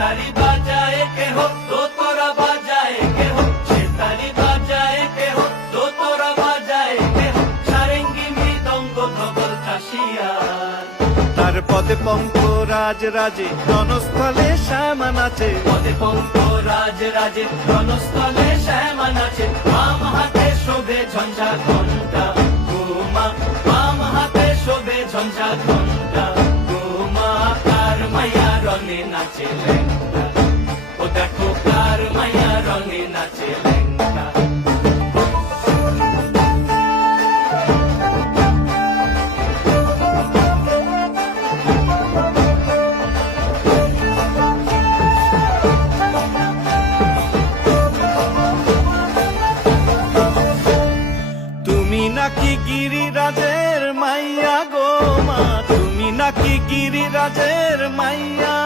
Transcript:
তারি বাজায় কে হো, তো তোরা বাজায় কে হো, সে তারি বাজায় কে হো, তো তোরা বাজায় কে হো, সারেঙ্গি মৃদঙ্গ ধবল কাশিয়ার। তার পদে পঙ্ক রাজ রাজে রণস্থলে শ্যামা নাচে, পদে পঙ্ক রাজ রাজে রণস্থলে শ্যামা নাচে। বাম হাতে শোভে ঝঞ্ঝা ঘণ্টা ঘুমা, বাম হাতে শোভে ঝঞ্ঝা ঘণ্টা ঘুমা। কার মায়া রঙে নাচে লেঙ্গা, ও দেখো কার মায়া রঙে নাচে লেঙ্গা। তুমি নাকি গিরিরাজের মাইয়া গো মা, তুমি নাকি গিরিরাজের মাইয়া।